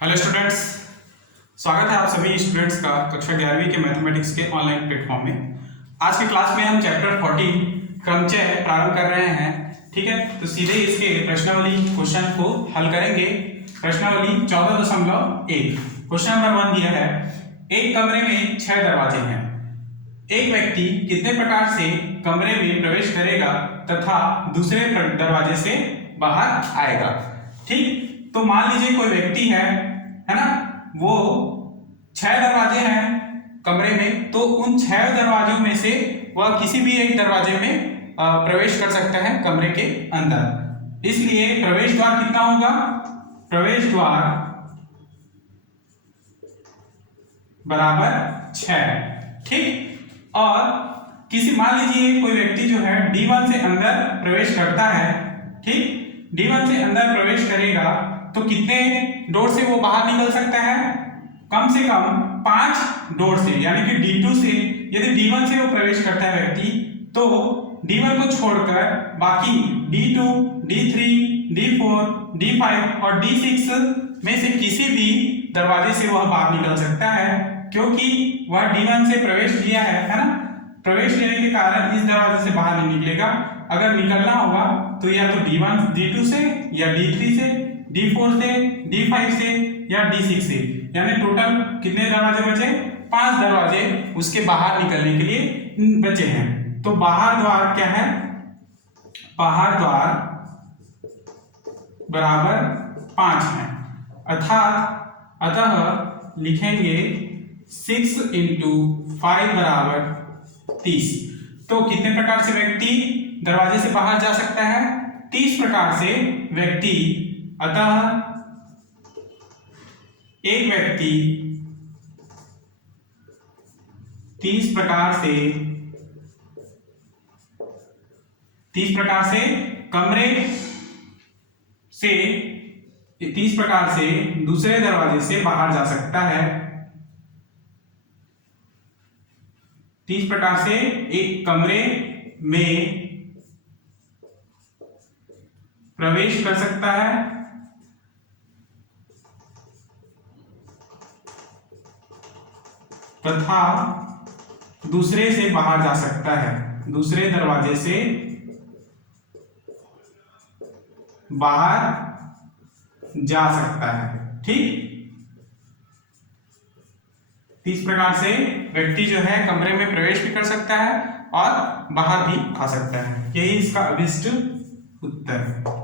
Hello students, स्वागत है आप सभी स्टूडेंट्स का कक्षा 11वीं के मैथमेटिक्स के ऑनलाइन प्लेटफॉर्म में। आज की क्लास में हम चैप्टर 14 क्रमचय प्रारंभ कर रहे हैं। ठीक है, तो सीधे इसके प्रश्नावली क्वेश्चन को हल करेंगे। प्रश्नावली 14.1 क्वेश्चन नंबर 1 दिया है, एक कमरे में 6 दरवाजे हैं। एक व्यक्ति कितने प्रकार से कमरे में प्रवेश करेगा तथा दूसरे दरवाजे से बाहर आएगा। ठीक, तो मान लीजिए कोई व्यक्ति है ना, वो 6 दरवाजे हैं कमरे में, तो उन 6 दरवाजों में से वह किसी भी एक दरवाजे में प्रवेश कर सकता है कमरे के अंदर। इसलिए प्रवेश द्वार कितना होगा, प्रवेश द्वार बराबर 6। ठीक, और किसी मान लीजिए कोई व्यक्ति जो है D1 से अंदर प्रवेश करता है। ठीक, D1 से अंदर प्रवेश करेगा तो कितने डोर से वो बाहर निकल सकता है, कम से कम 5 डोर से, यानी कि D2 से। यदि D1 से वो प्रवेश करता है व्यक्ति, तो D1 को छोड़कर बाकी D2, D3, D4, D5 और D6 में से किसी भी दरवाजे से वह बाहर निकल सकता है, क्योंकि वह D1 से प्रवेश लिया है ना। प्रवेश लेने के कारण इस दरवाजे से बाहर नहीं निकलेगा। अगर निकलना होगा तो या तो D1, D2 से, या D3 से, D4 से, D5 से या D6 से, यानी टोटल कितने दरवाजे बचे, 5 दरवाजे उसके बाहर निकलने के लिए बचे हैं। तो बाहर द्वार क्या है, बाहर द्वार बराबर 5 है, अतः लिखेंगे 6 × 5 बराबर 30। तो कितने प्रकार से व्यक्ति दरवाजे से बाहर जा सकता है, 30 प्रकार से व्यक्ति। अतः एक व्यक्ति 30 प्रकार से कमरे से 30 प्रकार से दूसरे दरवाजे से बाहर जा सकता है। 30 प्रकार से एक कमरे में प्रवेश कर सकता है तथा दूसरे से बाहर जा सकता है, दूसरे दरवाजे से बाहर जा सकता है। ठीक, 30 प्रकार से व्यक्ति जो है कमरे में प्रवेश भी कर सकता है और बाहर भी आ सकता है। यही इसका अभिष्ट उत्तर है।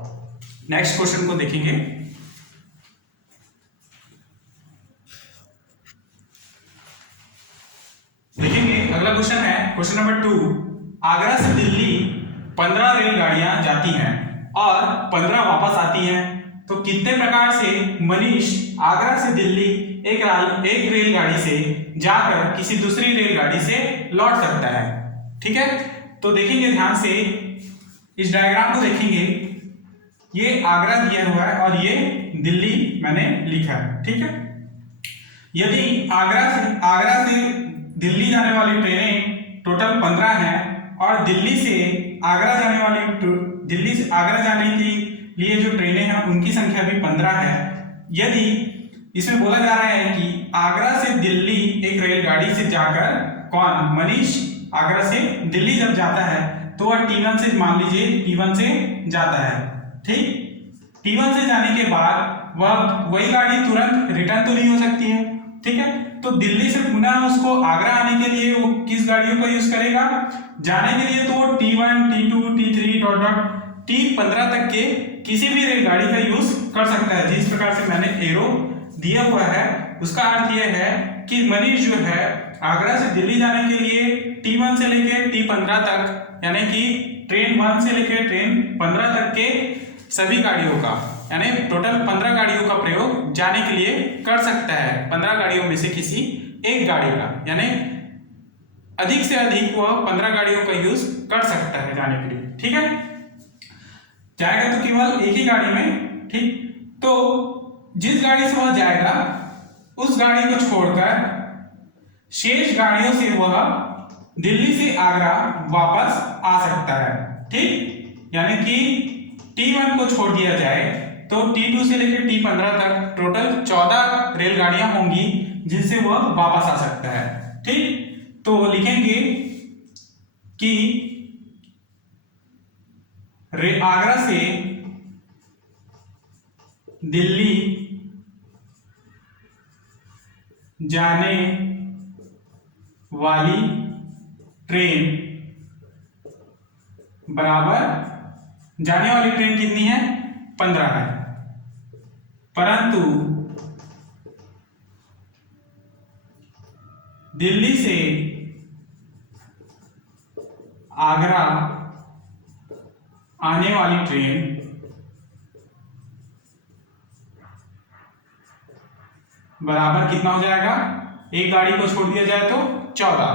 नेक्स्ट क्वेश्चन को देखेंगे। अगला क्वेश्चन है क्वेश्चन नंबर 2, आगरा से दिल्ली 15 रेलगाड़ियां जाती हैं और 15 वापस आती हैं, तो कितने प्रकार से मनीष आगरा से दिल्ली एक रेलगाड़ी से जाकर किसी दूसरी रेलगाड़ी से लौट सकता है। ठीक है, तो देखेंगे ध्यान से, इस डायग्राम को देखेंगे। ये आगरा दिया हुआ है और ये दिल्ली मैंने लिखा है। ठीक है, यदि आगरा से दिल्ली जाने वाली ट्रेनें टोटल 15 हैं और दिल्ली से आगरा जाने के लिए जो ट्रेनें हैं उनकी संख्या भी 15 है। यदि इसमें बोला जा रहा है कि आगरा से दिल्ली एक रेलगाड़ी से जाकर कौन, मनीष आगरा से दिल्ली जब जाता है तो वह T1 से, मान लीजिए T1 से जाता है। ठीक, T1 से जाने के बाद वह वही गाड़ी तुरंत रिटर्न तो नहीं हो सकती है। ठीक है, तो दिल्ली से पुनः उसको आगरा आने के लिए वो किस गाड़ियों का यूज करेगा, जाने के लिए तो वो T1, T2, T3 T15 तक के किसी भी रेलगाड़ी का यूज कर सकता है। जिस प्रकार से मैंने एरो दिया हुआ है उसका अर्थ यह है कि मनीष जो है आगरा से दिल्ली जाने के लिए T1 से लेकर T15 तक, यानी कि ट्रेन 1 से लेकर ट्रेन 15 तक के सभी गाड़ियों का, यानी टोटल 15 गाड़ियों का प्रयोग जाने के लिए कर सकता है। 15 गाड़ियों में से किसी एक गाड़ी का, यानी अधिक से अधिक वह 15 गाड़ियों का यूज कर सकता है जाने के लिए। ठीक है, जाएगा तो केवल एक ही गाड़ी में। ठीक, तो जिस गाड़ी से वह जाएगा उस गाड़ी को छोड़कर शेष गाड़ियों से वह दिल्ली से आगरा वापस आ सकता है। ठीक, यानी कि T1 को छोड़ दिया जाए तो T2 से लेकर T15 तक टोटल 14 रेलगाड़ियां होंगी जिनसे वह वापस आ सकता है। ठीक, तो लिखेंगे कि आगरा से दिल्ली जाने वाली ट्रेन बराबर, जाने वाली ट्रेन कितनी है? 15 है, परंतु दिल्ली से आगरा आने वाली ट्रेन बराबर कितना हो जाएगा? एक गाड़ी को छोड़ दिया जाए तो 14,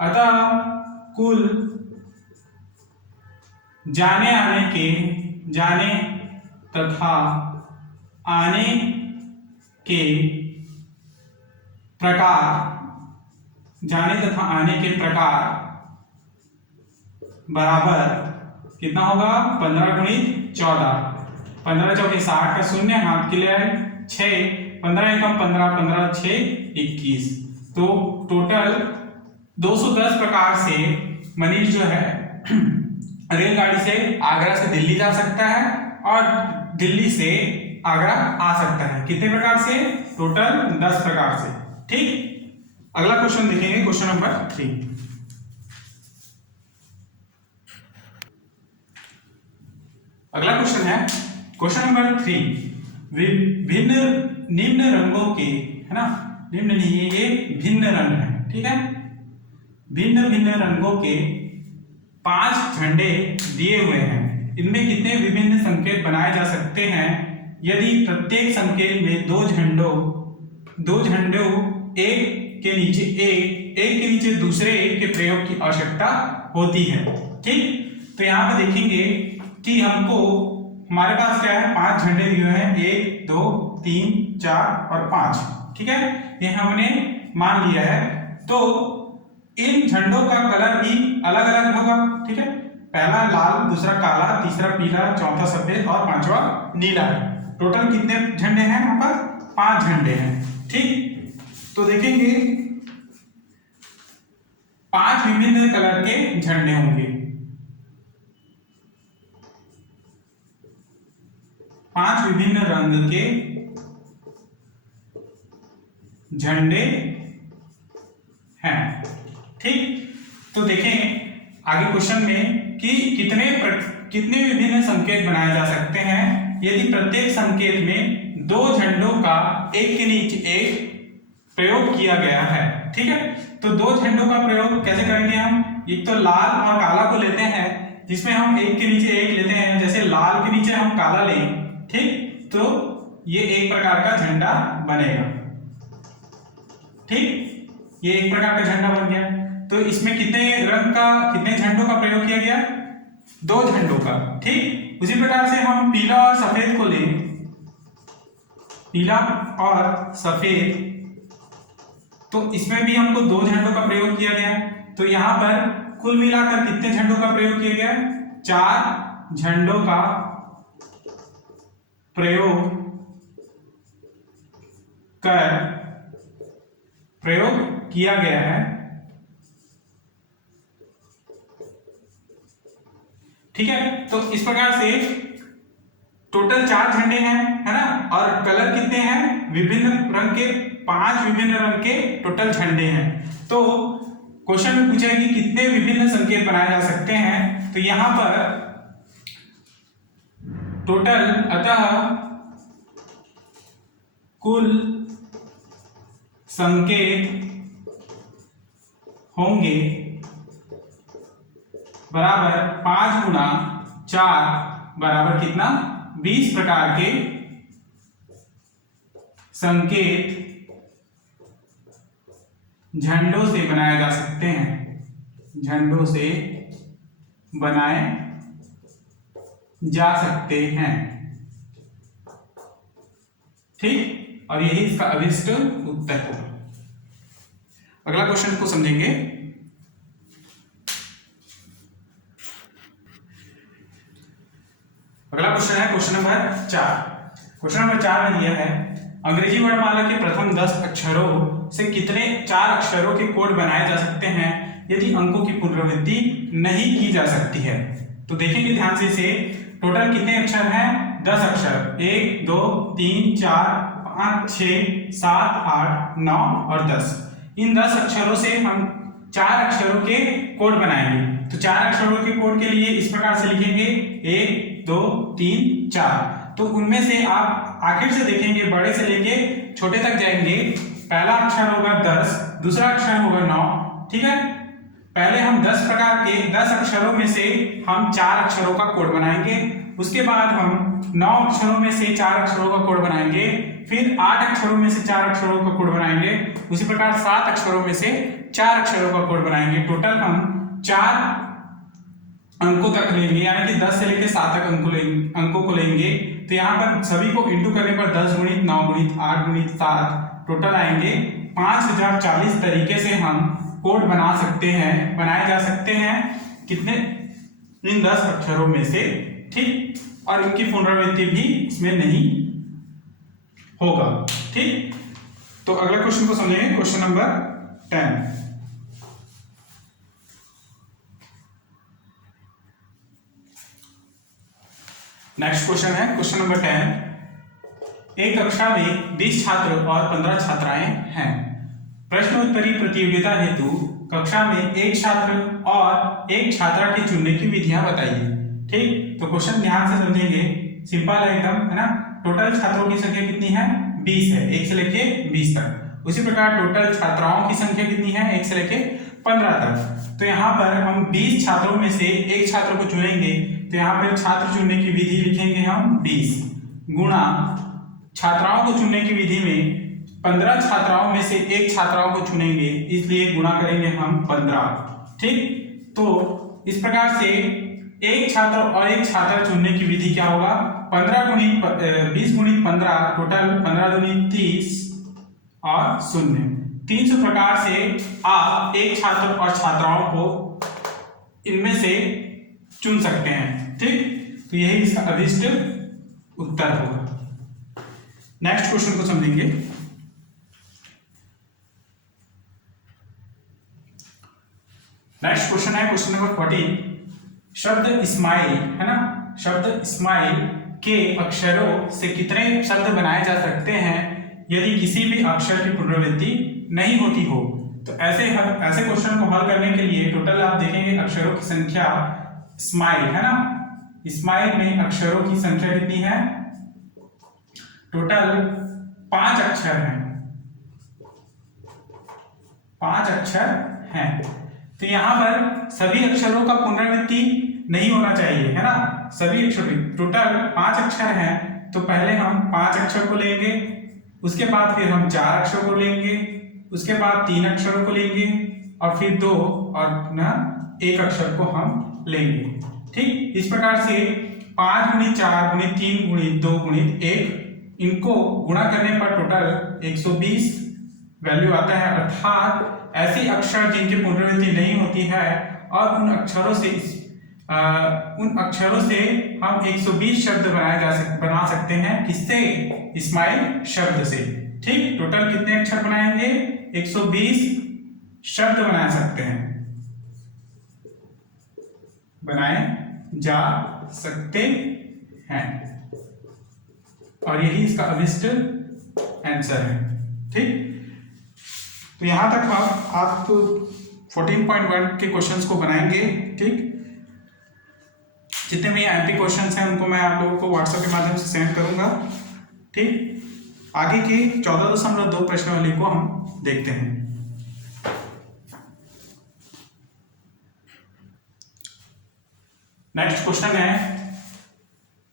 अतः कुल जाने तथा आने के प्रकार बराबर कितना होगा? 15 गुणित 14, 15 चौके 60 का शून्य, हाथ के लिए 6, 15 एकम 15, 15 6 21, तो टोटल 210 प्रकार से मनीष जो है रेलगाड़ी से आगरा से दिल्ली जा सकता है और दिल्ली से आगरा आ सकता है। कितने प्रकार से? टोटल 10 प्रकार से। ठीक, अगला क्वेश्चन देखेंगे, क्वेश्चन नंबर 3। अगला क्वेश्चन है क्वेश्चन नंबर 3, विभिन्न निम्न रंगों के, है ना, निम्न नहीं, ये भिन्न रंग है, ठीक है, भिन्न भिन्न रंगों के 5 झंडे दिए हुए हैं। इनमें कितने विभिन्न संकेत बनाए जा सकते हैं यदि प्रत्येक संकेत में दो झंडों एक के नीचे दूसरे एक के प्रयोग की आवश्यकता होती है। ठीक, तो यहाँ पे देखेंगे कि हमको हमारे पास क्या है? 5 झंडे दिए हुए हैं, 1 2 3 4 और 5, ठीक है, ये हमने मान लिया है। तो इन झंडों का कलर भी अलग अलग होगा, ठीक है, पहला लाल, दूसरा काला, तीसरा पीला, चौथा सफेद और पांचवा नीला है। टोटल कितने झंडे हैं यहाँ पर? 5 झंडे हैं। ठीक, तो देखेंगे 5 विभिन्न कलर के झंडे होंगे, 5 विभिन्न रंग के झंडे हैं। ठीक, तो देखें आगे क्वेश्चन में कि कितने विभिन्न संकेत बनाए जा सकते हैं यदि प्रत्येक संकेत में 2 झंडों का एक के नीचे एक प्रयोग किया गया है। ठीक है, तो 2 झंडों का प्रयोग कैसे करेंगे हम? एक तो लाल और काला को लेते हैं, जिसमें हम एक के नीचे एक लेते हैं, जैसे लाल के नीचे हम काला लें, ठीक, तो ये एक प्रकार का झंडा बनेगा। ठीक, ये एक प्रकार का झंडा बन गया। तो इसमें कितने झंडों का प्रयोग किया गया? 2 झंडों का। ठीक, उसी प्रकार से हम पीला और सफेद को लें, पीला और सफेद, तो इसमें भी हमको 2 झंडों का प्रयोग किया गया। तो यहां पर कुल मिलाकर कितने झंडों का प्रयोग किया गया? 4 झंडों का प्रयोग किया गया है। ठीक है, तो इस प्रकार से टोटल 4 झंडे हैं, है ना, और कलर कितने हैं? विभिन्न रंग के, 5 विभिन्न रंग के टोटल झंडे हैं। तो क्वेश्चन में पूछा है कि कितने विभिन्न संकेत बनाए जा सकते हैं, तो यहां पर टोटल, अतः कुल संकेत होंगे बराबर 5 गुना 4 बराबर कितना? 20 प्रकार के संकेत झंडों से बनाए जा सकते हैं, झंडों से बनाए जा सकते हैं। ठीक, और यही इसका अभिष्ट उत्तर होगा। अगला क्वेश्चन को समझेंगे। अगला क्वेश्चन है क्वेश्चन नंबर 4। क्वेश्चन नंबर 4 में दिया है अंग्रेजी वर्णमाला के प्रथम 10 अक्षरों से कितने 4 अक्षरों के कोड बनाए जा सकते हैं यदि अंकों की पुनरावृत्ति नहीं की जा सकती है। तो देखेंगे ध्यान से इसे, टोटल कितने अक्षर हैं? 10 अक्षर, 1 2 3 4 5 6 7 8 9 और 10। इन 10 अक्षरों से हम 4 अक्षरों के कोड बनाएंगे। तो 4 अक्षरों के कोड के लिए इस प्रकार से लिखेंगे 1 2 3 4। तो उनमें से आप आखिर से देखेंगे, बड़े से लेके छोटे तक जाएंगे। पहला अक्षर होगा 10, दूसरा अक्षर होगा 9, ठीक है। पहले हम 10 प्रकार के 10 अक्षरों में से हम 4 अक्षरों का कोड बनाएंगे। उसके बाद हम 9 अक्षरों में से 4 अक्षरों का कोड बनाएंगे। फिर 8 अक्षरों में से 4 अक्षरों का कोड बनाएंगे। उसी प्रकार 7 अक्षरों में से 4 अक्षरों का कोड बनाएंगे। टोटल हम 4 अंकों तक लेंगे, यानी कि 10 से लेकर 7 तक अंकों को लेंगे। तो यहाँ पर सभी को इंटू करने पर 10 गुणित 9 गुणित 8 गुणित 7 टोटल आएंगे 5040 तरीके से हम कोड बनाए जा सकते हैं। कितने? इन 10 अक्षरों में से, ठीक। और इनकी पुनरावृत्ति भी इसमें नहीं होगा, ठीक। तो अगला क्वेश्चन को समझेंगे, क्वेश्चन नंबर 10। नेक्स्ट क्वेश्चन है क्वेश्चन नंबर 10। एक कक्षा में 20 छात्र और 15 छात्राएं हैं। प्रश्नोत्तरी प्रतियोगिता हेतु कक्षा में एक छात्र और एक छात्रा के चुनने की विधियां बताइए, ठीक। तो क्वेश्चन ध्यान से समझेंगे, सिंपल है एकदम, है ना। टोटल छात्रों की संख्या कितनी है? 20 है, 1 से लेके 20 तक। उसी प्रकार टोटल छात्राओं की संख्या कितनी है? 1 से लेके 15 तक। तो यहाँ पर हम 20 छात्रों में से एक छात्र को चुनेंगे। तो यहाँ पर छात्र चुनने की विधि लिखेंगे हम 20 गुणा छात्राओं को चुनने की विधि में 15 छात्राओं में से एक छात्राओं को चुनेंगे, इसलिए गुणा करेंगे हम 15, ठीक। तो इस प्रकार से एक छात्र और एक छात्रा चुनने की विधि क्या होगा? 20 गुणित 15, टोटल 15 गुणित 30 और 0। 300 प्रकार से आप एक छात्र और छात्राओं को इनमें से चुन सकते हैं, ठीक। तो यही इसका अभिष्ट उत्तर होगा। नेक्स्ट क्वेश्चन को समझेंगे। नेक्स्ट क्वेश्चन है क्वेश्चन नंबर 14। शब्द इस्माइल, है ना, शब्द इस्माइल के अक्षरों से कितने शब्द बनाए जा सकते हैं यदि किसी भी अक्षर की पुनरावृत्ति नहीं होती हो? तो ऐसे क्वेश्चन को हल करने के लिए टोटल आप देखेंगे अक्षरों की संख्या, इस्माइल, है ना, इस्माइल में अक्षरों की संख्या कितनी है? टोटल 5 अक्षर हैं, 5 अक्षर हैं। तो यहाँ पर सभी अक्षरों का पुनरावृत्ति नहीं होना चाहिए, है ना। सभी अक्षर, टोटल 5 अक्षर हैं। तो पहले हम 5 अक्षर को लेंगे, उसके बाद फिर हम 4 अक्षर को लेंगे, उसके बाद 3 अक्षरों को लेंगे और फिर 2 और ना 1 अक्षर को हम लेंगे, ठीक। इस प्रकार से 5 गुणित 4 गुणित 3 गुणित 2 गुणित 1, इनको गुणा करने पर टोटल 120 वैल्यू आता है। अर्थात ऐसे अक्षर जिनकी पुनरावृत्ति नहीं होती है और उन अक्षरों से हम 120 शब्द बना सकते हैं। किससे? इस्माइल शब्द से, ठीक। टोटल कितने अक्षर बनाएंगे? 120 शब्द बना सकते हैं, बनाए जा सकते हैं, और यही इसका अभिष्ट आंसर है, ठीक। तो यहां तक आप 14.1 के क्वेश्चंस को बनाएंगे, ठीक। जितने भी एमपी क्वेश्चंस हैं उनको मैं आप लोगों को व्हाट्सएप के माध्यम से सेंड करूंगा, ठीक। आगे के 14.2 प्रश्नावली को हम देखते हैं। नेक्स्ट क्वेश्चन है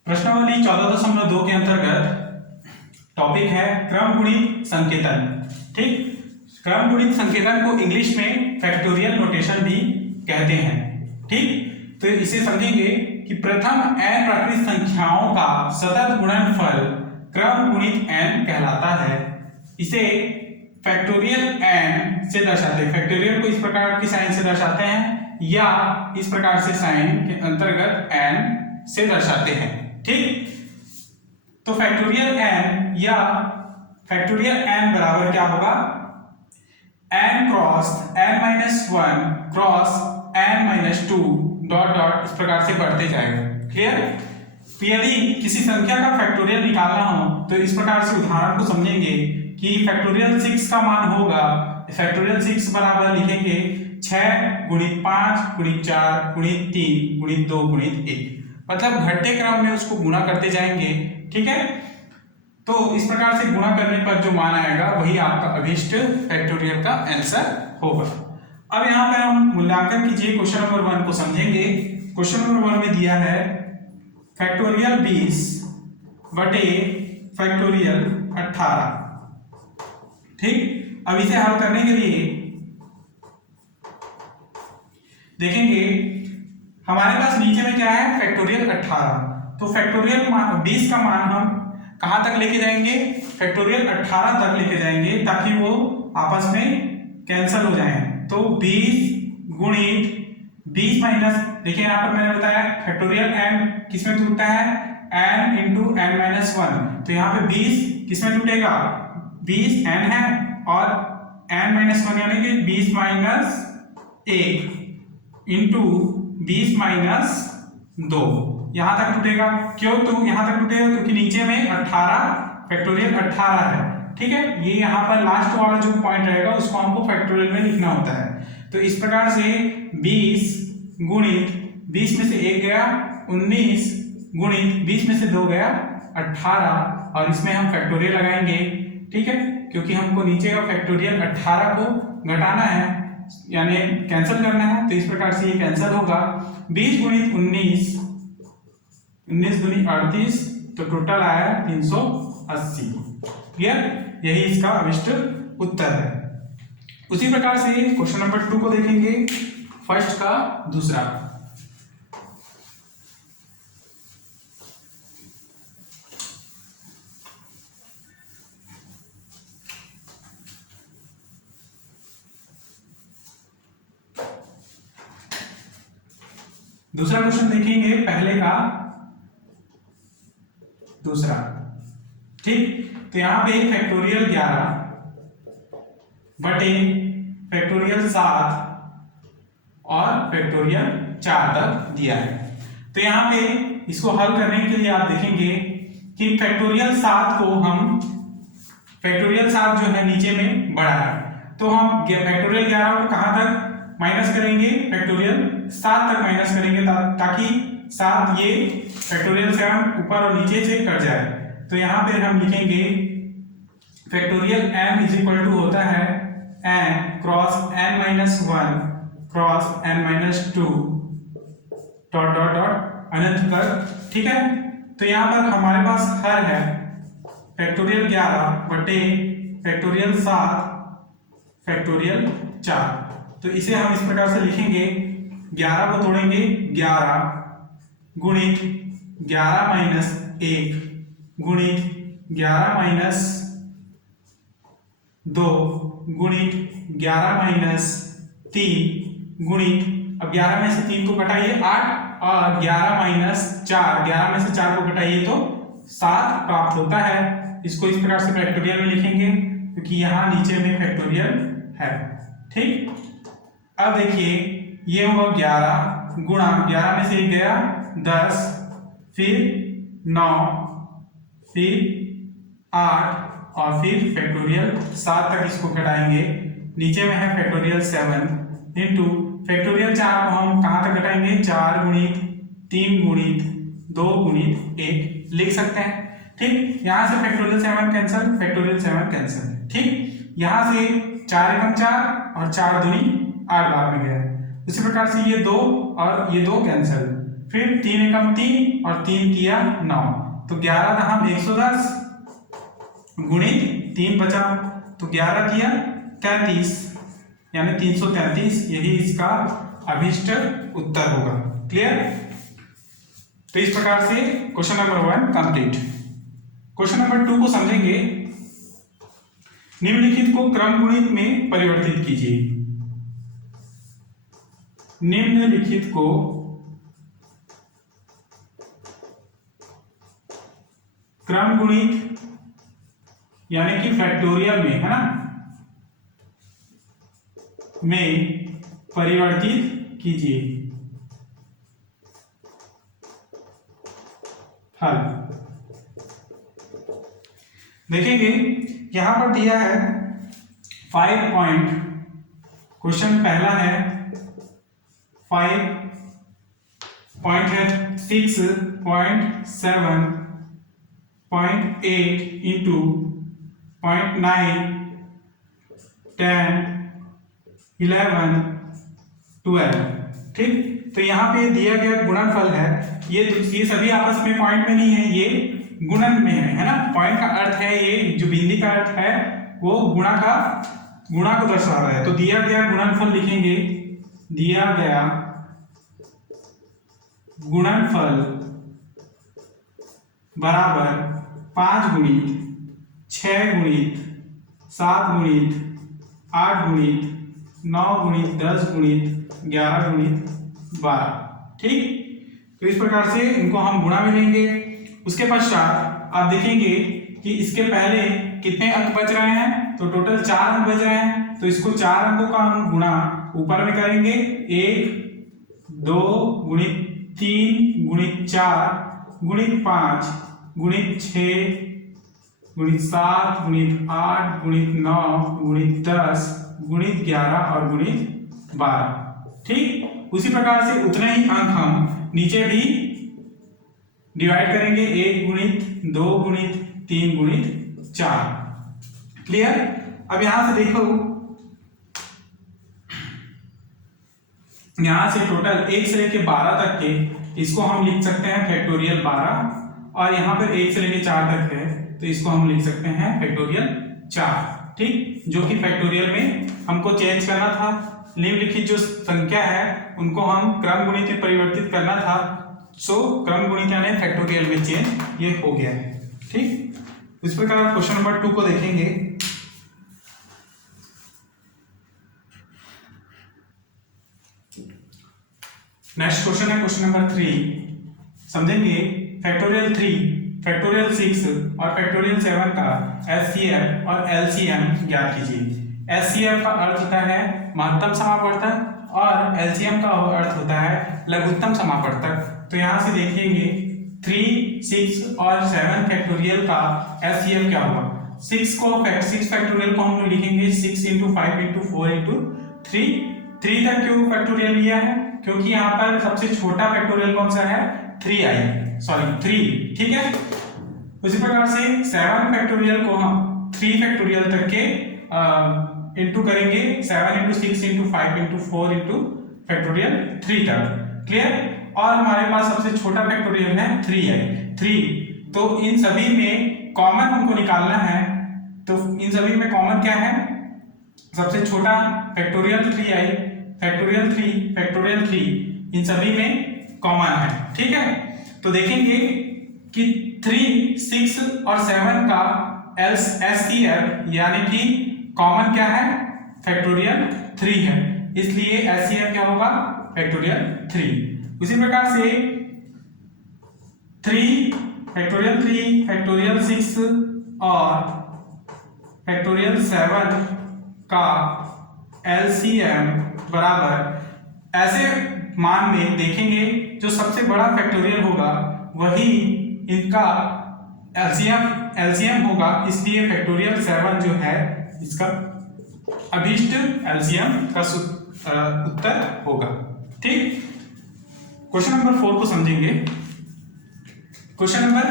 प्रश्नावली 14.2 के अंतर्गत टॉपिक है क्रम गुणित संकेतन, ठीक। क्रम गुणित संकेतन को इंग्लिश में फैक्टोरियल नोटेशन भी कहते हैं, ठीक। तो इसे समझेंगे कि प्रथम n प्राकृतिक संख्याओं का सतत गुणनफल क्रम गुणित n कहलाता है। इसे फैक्टोरियल n से दर्शाते हैं। फैक्टोरियल को इस प्रकार की साइन से दर्शाते हैं या इस प्रकार से साइन के अंतर्गत n से दर्शाते हैं, ठीक। तो फैक्टोरियल n या फैक्टोरियल n बराबर क्या होगा, n cross n minus one cross n minus two dot dot इस प्रकार से बढ़ते जाएगा। क्लियर। तो यदि किसी संख्या का फैक्टोरियल निकालना हो तो इस प्रकार से उदाहरण को समझेंगे कि फैक्टोरियल 6 का मान होगा, फैक्टोरियल 6 बराबर लिखेंगे 6 गुणित 5 गुणित 4 गुणित 3 गुणित 2 गुणित 1, मतलब घटते क्रम में उसको गुणा करते जाएंगे। ठीक है, तो इस प्रकार से गुणा करने पर जो मान आएगा वही आपका अभिष्ट फैक्टोरियल का आंसर होगा। अब यहाँ पर हम मूल्यांकन कीजिए, क्वेश्चन नंबर 1 को समझेंगे। क्वेश्चन नंबर 1 में दिया है फैक्टोरियल 20 बटे फैक्टोरियल 18। ठीक, अब इसे हल करने के लिए देखेंगे हमारे पास नीचे में क्या है, फैक्टोरियल 18। तो फैक्टोरियल 20 का मान हम कहां तक लेके जाएंगे, फैक्टोरियल 18 तक लेके जाएंगे ताकि वो आपस में कैंसिल हो जाएं। तो 20 गुणित 20 माइनस, देखिए यहाँ पर मैंने बताया फैक्टोरियल n किसमें टूटता है, n into n minus one. तो यहाँ पे 20 किसमें टूटेगा, 20 n है और n माइनस वन यानी कि 20 माइनस 1 इंटू 20 माइनस 2 यहां तक टूटेगा। क्यों तो यहां तक टूटेगा क्योंकि नीचे में 18 फैक्टोरियल 18 है। ठीक है, ये यहाँ पर लास्ट वाला जो पॉइंट रहेगा उसको हमको फैक्टोरियल में लिखना होता है। तो इस प्रकार से 20 गुणित 20 में से 1 गया 19 गुणित 20 में से 2 गया 18 और इसमें हम फैक्टोरियल लगाएंगे। ठीक है, क्योंकि हमको नीचे का फैक्टोरियल 18 को घटाना है यानी कैंसिल करना है, तो इस प्रकार से ये कैंसिल होगा। 20 गुणित 19 19 गुणित 38 तो टोटल आया 380। क्लियर, यही इसका अभिष्ट उत्तर है। उसी प्रकार से क्वेश्चन नंबर 2 को देखेंगे, फर्स्ट का दूसरा। दूसरा क्वेश्चन देखेंगे पहले का दूसरा। ठीक, तो यहां पे फैक्टोरियल 11 बटे फैक्टोरियल 7 और फैक्टोरियल 4 तक दिया है। तो यहाँ पे इसको हल करने के लिए आप देखेंगे कि फैक्टोरियल 7 को हम, फैक्टोरियल 7 जो है नीचे में बड़ा है तो हम फैक्टोरियल 11 को कहां तक माइनस करेंगे, फैक्टोरियल 7 तक माइनस करेंगे ताकि 7 ये फैक्टोरियल 7 ऊपर और नीचे से कट जाए। तो यहाँ पे हम लिखेंगे factorial m is equal to होता है n cross n minus one cross n minus two dot dot dot अनंत तक। ठीक है, तो यहाँ पर हमारे पास हर है फैक्टोरियल 11 बटे फैक्टोरियल 7 फैक्टोरियल 4। तो इसे हम इस प्रकार से लिखेंगे, 11 को तोड़ेंगे 11 गुणित 11 माइनस 1 गुणित 11 माइनस 2 गुणित 11 माइनस 3 गुणित, अब 11 में से 3 को घटाइए 8 और 11 माइनस 4, 11 में से 4 को घटाइए तो 7 प्राप्त होता है। इसको इस प्रकार से फैक्टोरियल में लिखेंगे क्योंकि यहाँ नीचे में फैक्टोरियल है। ठीक, अब देखिए ये होगा 11 गुणा 11 में से 1 गया 10 फिर 9 फिर 8 और फिर फैक्टोरियल 7 तक इसको घटाएंगे। नीचे में है फैक्टोरियल 7 इंटू फैक्टोरियल 4 को हम कहां तक घटाएंगे, 4 गुणित 3 गुणित 2 गुणित 1 लिख सकते हैं। ठीक, यहां से फैक्टोरियल 7 कैंसिल, फैक्टोरियल 7 कैंसिल। ठीक, यहां से 4 एकम 4 और 4 दूनी 8 बार में गया। उसी प्रकार से ये 2 और ये 2 कैंसिल, फिर 3 एकम 3 और 3 किया 9, तो 11 का हम 110 गुणित 3 बचा तो 11 किया 33 यानी 333, यही इसका अभिष्ट उत्तर होगा। क्लियर, तो इस प्रकार से question number 1 complete. Question number 2 को समझेंगे। निम्नलिखित को क्रम गुणित में परिवर्तित कीजिए। निम्नलिखित को क्रम गुणित यानी कि फैक्टोरियल में, है ना, में परिवर्तित कीजिए। हल देखेंगे, यहां पर दिया है 5 पॉइंट, क्वेश्चन पहला है 5 पॉइंट है 6.7.8 इंटू 0.9 10 11 12। ठीक, तो यहाँ पे दिया गया गुणनफल है, ये सभी आपस में पॉइंट में नहीं है, ये गुणन में है ना। पॉइंट का अर्थ है, ये जो बिंदी का अर्थ है वो गुणा को दर्शा रहा है। तो दिया गया गुणनफल लिखेंगे, दिया गया गुणनफल बराबर 5 गुणित 6 गुणित 7 गुणित 8 गुणित 9 गुणित 10 गुणित 11 गुणित 12। ठीक, तो इस प्रकार से इनको हम गुणा में लेंगे। उसके पश्चात आप देखेंगे कि इसके पहले कितने अंक बच रहे हैं, तो टोटल 4 अंक बच रहे हैं। तो इसको 4 अंकों का हम गुणा ऊपर में करेंगे, 1 2 गुणित 3 गुणित 4 गुणित 5 गुणित 6 गुणित 7 गुणित 8 गुणित 9 गुणित 10 गुणित 11 और गुणित 12। ठीक, उसी प्रकार से उतने ही अंक हम नीचे भी डिवाइड करेंगे, 1 गुणित 2 गुणित 3 गुणित 4। क्लियर। अब यहां से देखो, यहां से टोटल 1 से लेके 12 तक के इसको हम लिख सकते हैं फैक्टोरियल 12, और यहां पर 1 से लेके 4 तक है तो इसको हम लिख सकते हैं फैक्टोरियल 4। ठीक, जो कि फैक्टोरियल में हमको चेंज करना था, निम्नलिखित जो संख्या है उनको हम क्रम गुणित में परिवर्तित करना था। सो क्रम गुणित यानी फैक्टोरियल में चेंज ये हो गया है। ठीक, इस प्रकार क्वेश्चन नंबर 2 को देखेंगे। नेक्स्ट क्वेश्चन है क्वेश्चन नंबर 3। समझेंगे फैक्टोरियल 3, फैक्टोरियल 6 और फैक्टोरियल 7 का एचसीएफ और एलसीएम ज्ञात कीजिए। एचसीएफ का अर्थ होता है महत्तम समापवर्तक और एलसीएम का अर्थ होता है लघुत्तम समापवर्तक। तो यहां से देखेंगे 3, 6 और 7 फैक्टोरियल का एचसीएफ क्या होगा। 6 फैक्टोरियल को हम लिखेंगे 6 × 5 × 4 × 3। 3 तक क्यों फैक्टोरियल लिया है, क्योंकि यहाँ पर सबसे छोटा फैक्टोरियल कौन सा है, 3। ठीक है। उसी प्रकार से 7 फैक्टोरियल को हम 3 फैक्टोरियल तक के इंटू करेंगे, 7 × 6 × 5 × 4 × फैक्टोरियल 3 तक। क्लियर। और हमारे पास सबसे छोटा फैक्टोरियल है 3। तो इन सभी में कॉमन हमको निकालना है। तो इन सभी में कॉमन क्या है, सबसे छोटा फैक्टोरियल 3i, फैक्टोरियल 3 इन सभी में कॉमन है। ठीक है, तो देखेंगे कि 3, 6 और 7 का एचसीएफ यानी कि कॉमन क्या है, फैक्टोरियल 3 है, इसलिए एचसीएफ क्या होगा, फैक्टोरियल 3। उसी प्रकार से 3 फैक्टोरियल 6 और फैक्टोरियल 7 का एलसीएम बराबर, ऐसे मान में देखेंगे जो सबसे बड़ा फैक्टोरियल होगा वही इनका एलसीएम होगा, इसलिए फैक्टोरियल 7 जो है इसका अभीष्ट एलसीएम का उत्तर होगा। ठीक, क्वेश्चन नंबर 4 को समझेंगे। क्वेश्चन नंबर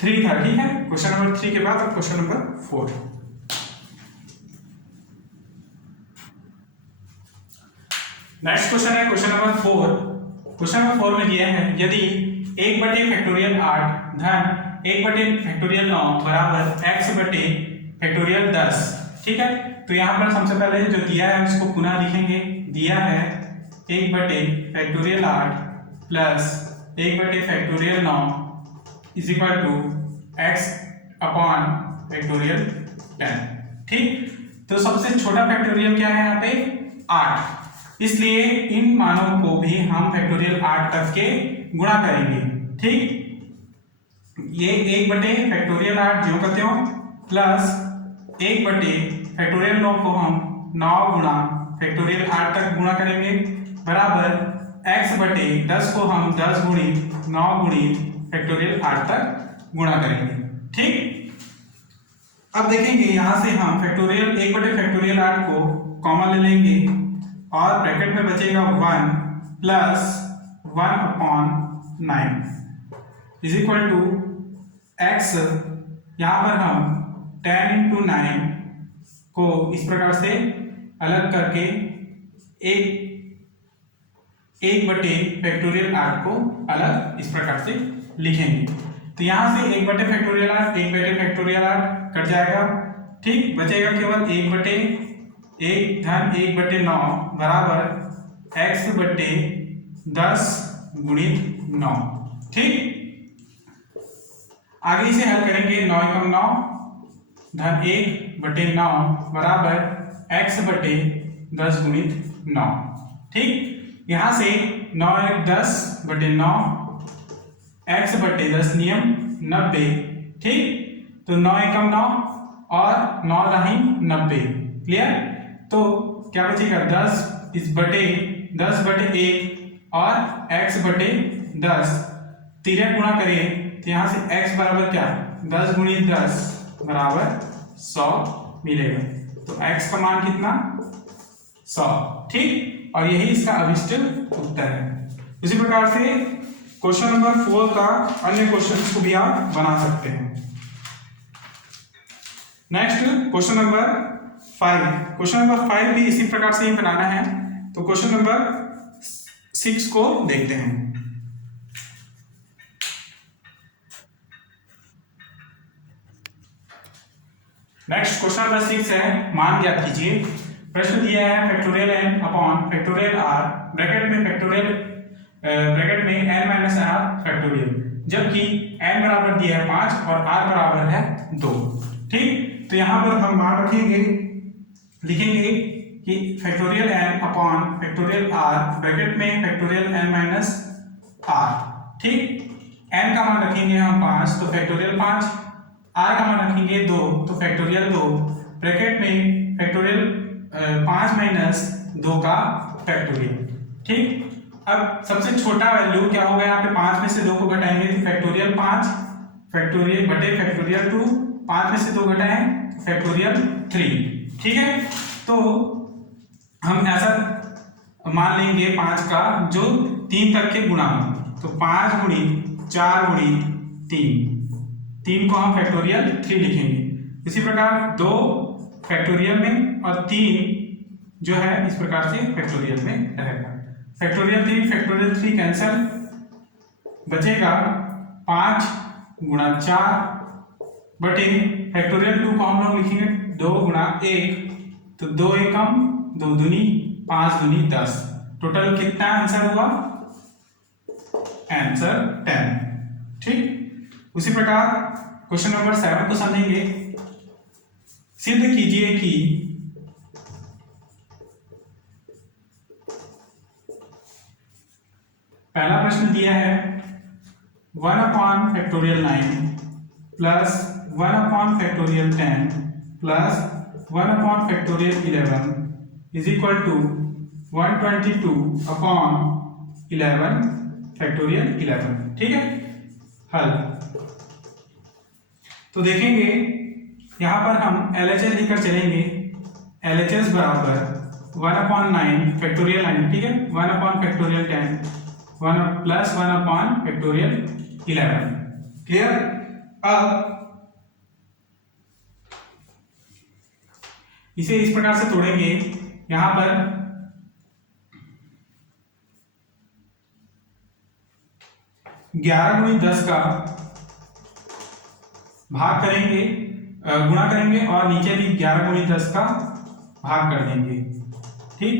3 था, ठीक है। क्वेश्चन नंबर 3 के बाद अब क्वेश्चन नंबर 4। नेक्स्ट क्वेश्चन है क्वेश्चन नंबर 4। क्वेश्चन नंबर 4 में दिया है यदि 1/8 फैक्टोरियल 8 धन 1/8 फैक्टोरियल 9 बराबर x बटे फैक्टोरियल 10। ठीक है, तो यहाँ पर सबसे पहले जो दिया है उसको पुनः लिखेंगे। दिया है 1/8 factorial 8 plus 1/8 factorial 9 is equal to x upon factorial 10। ठीक, तो सबसे छोटा फैक्टोरियल क्या है यहाँ पे, 8, इसलिए इन मानों को भी हम फैक्टोरियल 8 तक के गुणा करेंगे। ठीक, ये 1/8 ज्यों का त्यों प्लस 1/8 को हम 9 गुणा फैक्टोरियल 8 तक गुणा करेंगे बराबर x/10 को हम 10 गुणी 9 गुणी फैक्टोरियल 8 तक गुणा करेंगे। ठीक, अब देखेंगे यहां से हम फैक्टोरियल 1/फैक्टोरियल 8 को कॉमन ले लेंगे और ब्रैकेट में बचेगा 1 plus 1/9 is equal to x। यहां पर हम 10 into 9 को इस प्रकार से अलग करके 1/फैक्टोरियल 8 को अलग इस प्रकार से लिखेंगे। तो यहां से 1/फैक्टोरियल 8 1/फैक्टोरियल 8 कट जाएगा। ठीक, बचेगा केवल 1/1 धन 1/9 बराबर x/10 गुणित 9। ठीक, आगे इसे हल करेंगे। 9 एकम 9 धन 1/9 बराबर x/10 गुणित 9। ठीक, यहां से 9 1 10/9 x/10 नियम 90। ठीक, तो 9 एकम 9 और 9 राही 90। क्लियर, तो क्या बचेगा 10/1 और x/10 तिरक गुणा करें तो यहां से x बराबर क्या 10 गुणित 10 बराबर 100 मिलेगा। तो x का मान कितना 100। ठीक, और यही इसका अभिष्ट उत्तर है। इसी प्रकार से क्वेश्चन नंबर 4 का अन्य क्वेश्चन को भी आप बना सकते हैं। Next question number 5। Question number 5 भी इसी प्रकार से ही बनाना है। तो क्वेश्चन नंबर 6 को देखते हैं। नेक्स्ट क्वेश्चन नंबर 6 है, मान ज्ञात कीजिए। प्रश्न दिया है factorial n upon factorial r bracket में n माइनस r फैक्टोरियल, जबकि n बराबर दिया है 5 और r बराबर है 2। ठीक, तो यहां पर हम मान रखेंगे, लिखेंगे कि factorial n upon factorial r bracket में फैक्टोरियल n माइनस r। ठीक, n का मान रखेंगे हम 5 तो फैक्टोरियल 5, r का मान रखेंगे 2 तो फैक्टोरियल 2, ब्रैकेट में फैक्टोरियल 5 माइनस 2 का फैक्टोरियल। ठीक, अब सबसे छोटा वैल्यू क्या होगा, यहाँ पे 5 में से 2 को घटाएंगे तो फैक्टोरियल 5 फैक्टोरियल बटे फैक्टोरियल 2, 5 में से 2 घटाएं फैक्टोरियल 3। ठीक है, तो हम ऐसा मान लेंगे 5 का जो 3 तक के गुणा हो, तो 5 गुणी 4 गुणी 3 को हम फैक्टोरियल 3 लिखेंगे। इसी प्रकार 2 फैक्टोरियल में और 3 जो है इस प्रकार से फैक्टोरियल में रहेगा। फैक्टोरियल 3 कैंसल, बचेगा 5 गुणा 4 बटे फैक्टोरियल 2 को हम लोग लिखेंगे 2 गुणा 1, तो 2 एकम 2 दूनी 5 दूनी 10। टोटल कितना आंसर हुआ, आंसर 10। ठीक, उसी प्रकार क्वेश्चन नंबर 7 को समझेंगे। सिद्ध कीजिए कि पहला प्रश्न दिया है 1 upon factorial 9 plus 1 upon factorial 10 plus 1 upon factorial 11 is equal to 122 upon 11 factorial 11। ठीक है, हल। तो देखेंगे यहां पर हम LHS लेकर चलेंगे। LHS बराबर 1 अपॉन 9 फैक्टोरियल 9, ठीक है, 1 upon factorial 10 1 plus 1 upon factorial 11। Clear, अब इसे इस प्रकार से तोड़ेंगे। यहां पर 11 गुणी 10 का भाग करेंगे, गुणा करेंगे और नीचे भी 11 गुणी 10 का भाग कर देंगे। ठीक,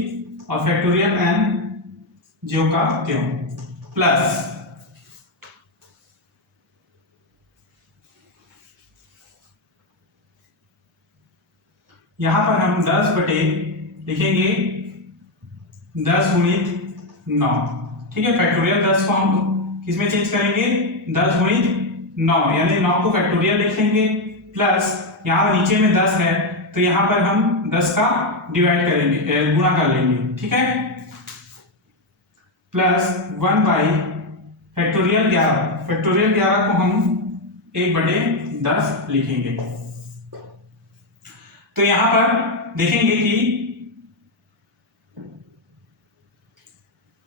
और फैक्टोरियल n ज्यों का त्यों प्लस यहां पर हम 10 बटे लिखेंगे 10 गुणित 9। ठीक है, फैक्टोरियल 10 को हम किसमें चेंज करेंगे, 10 गुणित 9, यानी 9 को फैक्टोरियल लिख लेंगे, प्लस यहाँ नीचे में 10 है तो यहाँ पर हम 10 का डिवाइड करेंगे, गुणा कर लेंगे, ठीक है, प्लस 1 बाई फैक्टोरियल 11। फैक्टोरियल 11 को हम 1/10 लिखेंगे। तो यहां पर देखेंगे कि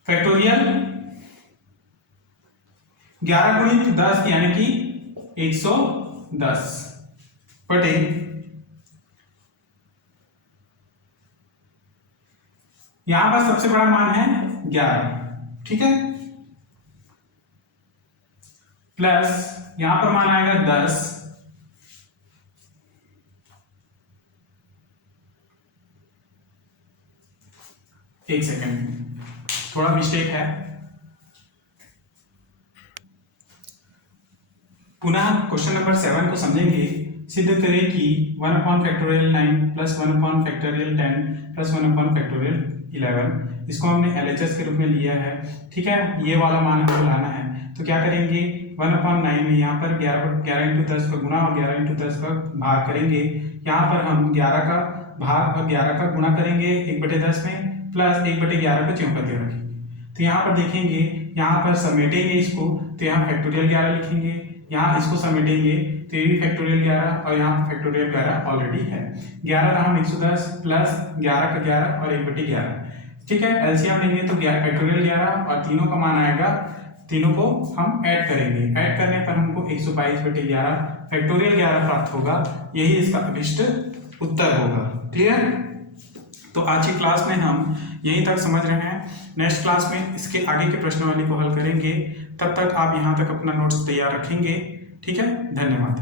फैक्टोरियल 11 गुणित 10 यानी कि 110 बटे यहां पर सबसे बड़ा मान है 11, ठीक है, प्लस यहां पर मान आएगा 10, एक सेकेंड, थोड़ा मिस्टेक है, पुनः क्वेश्चन नंबर 7 को समझेंगे। सिद्ध करें कि 1/9 प्लस 1/10 प्लस 1/11, इसको हमने LHS के रूप में लिया है, ठीक है, ये वाला मान हमको लाना है। तो क्या करेंगे, 1/9 में यहाँ पर 11 इंटू 10 का गुणा और 11 इंटू 10 का भाग करेंगे। यहाँ पर हम 11 का भाग और 11 का गुणा करेंगे 1/10 में, प्लस 1/11 को चौका दे रखेंगे। तो यहाँ पर देखेंगे, यहाँ पर समेटेंगे इसको, तो यहाँ फैक्टोरियल 11 लिखेंगे, यहाँ इसको समेटेंगे तो ये भी फैक्टोरियल 11 और यहाँ फैक्टोरियल 11 ऑलरेडी है। 11 का हम 110 प्लस 11 का 11 और 1/11, ठीक है, एलसीएम लेंगे तो फैक्टोरियल 11 और तीनों का मान आएगा, तीनों को हम ऐड करेंगे, ऐड करने पर हमको 122/11 फैक्टोरियल 11 प्राप्त होगा, यही इसका अभिष्ट उत्तर होगा। क्लियर? तो आज की क्लास में हम यहीं तक समझ रहे हैं, नेक्स्ट क्लास में इसके आगे के प्रश्नावली को हल करेंगे। तब तक आप यहाँ तक अपना नोट्स तैयार रखेंगे, ठीक है, धन्यवाद।